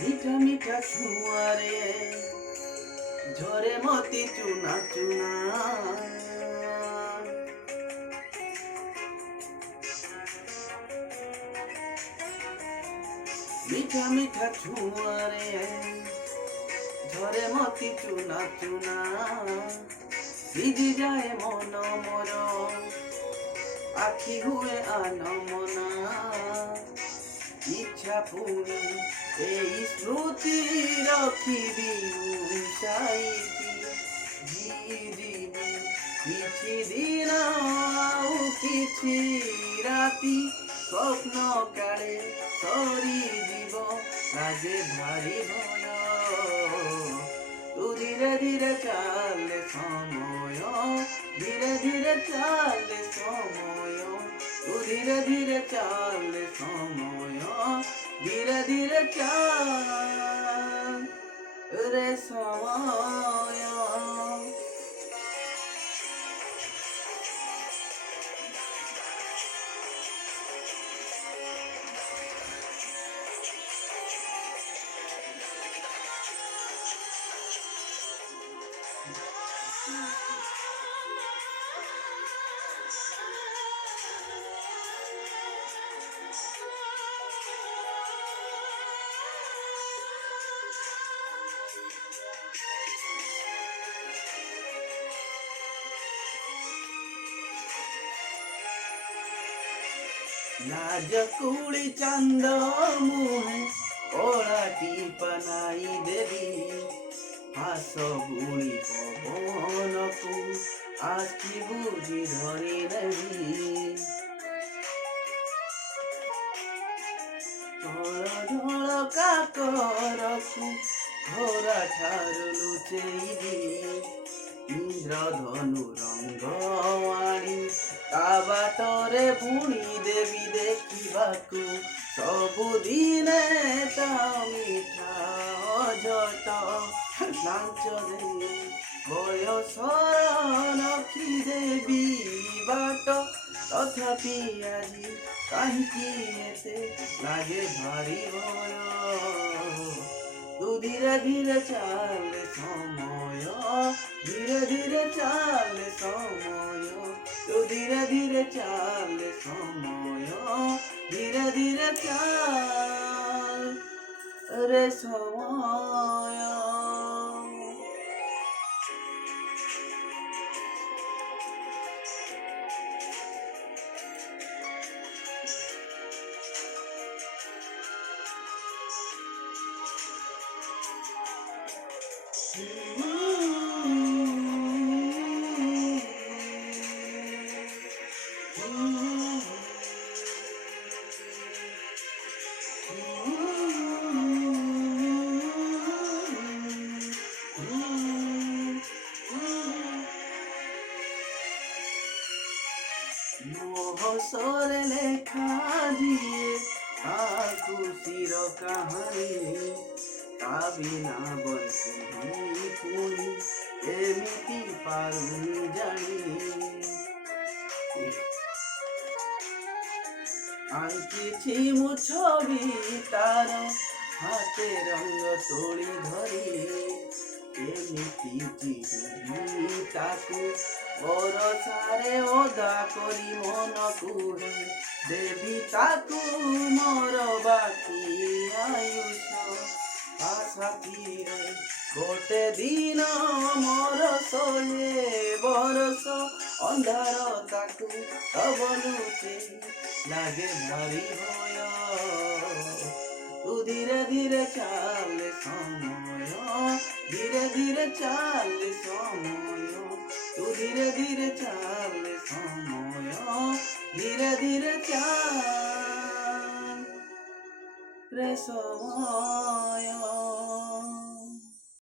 মিঠা মিঠা ছুঁয়ারে ঝরে মতি চুনা চুনা। মিঠা মিঠা ছুঁয়ারে ঝরে মতি চুনা চুনা। ভিজি যায় মন মোর আখি হুয়ে আনমনা। ইচ্ছা পুরি এই স্মৃতি রখিবি সাইতি। ঝিরিবি କିଛି ଦିନ ଆଉ କିଛି ରାତି ସ୍ୱପ୍ନ କାଳେ ସରିଯିବ ଲାଗେ ଭାରି ଭୟ। ତୁ ଧୀରେ ଧୀରେ ଚାଲେ ସମୟ, ଧୀରେ ଧୀରେ ଚାଲେ ସମୟ। ତୁ ଧୀରେ ଧୀରେ ଚାଲେ ସମୟ, ଧୀରେ ଧୀରେ ଚାଲେ ସମୟ। लाज कुड़ी चंद मुहे ओलाटी पनाई देवी। हास बुणी पवन को आखि बुझी धरी देवी। झल झल काकरकु घोरा ठारू लुचेइबी। इंद्रधनु रंग आनी ता बाटरे पुणी देवी देखिबाकु। सबुदिने ता मिठा अझट नाचरे बयसर रखिदेवी बाट। तथापि आजी काहिंकी एते लागे भारी भय। तू धीरे धीरे चाले समय, धीरे धीरे चाले समय। तू धीरे धीरे चाले समय, धीरे धीरे चाले समय। मोहसरे लेखा दिए खुशीर कहानी। ता बिना बंसी पुणी एमिति पारुनी जानी। आंकिछि मु छवि तार हाते रंग तोली धरी। एमिति चिरुनी ताकू बरसारे ओदा करी मन कुहे देवी ताकू मोर बाकी आयुष। आसातीरे गोटे दिन मोर 100 बरस अंधार ताकू तब लुचे लागे भारी भय। तू धीरे धीरे चाले समय, धीरे धीरे चाले समय। तू धीरे धीरे चाले समय, धीरे धीरे चाले समय।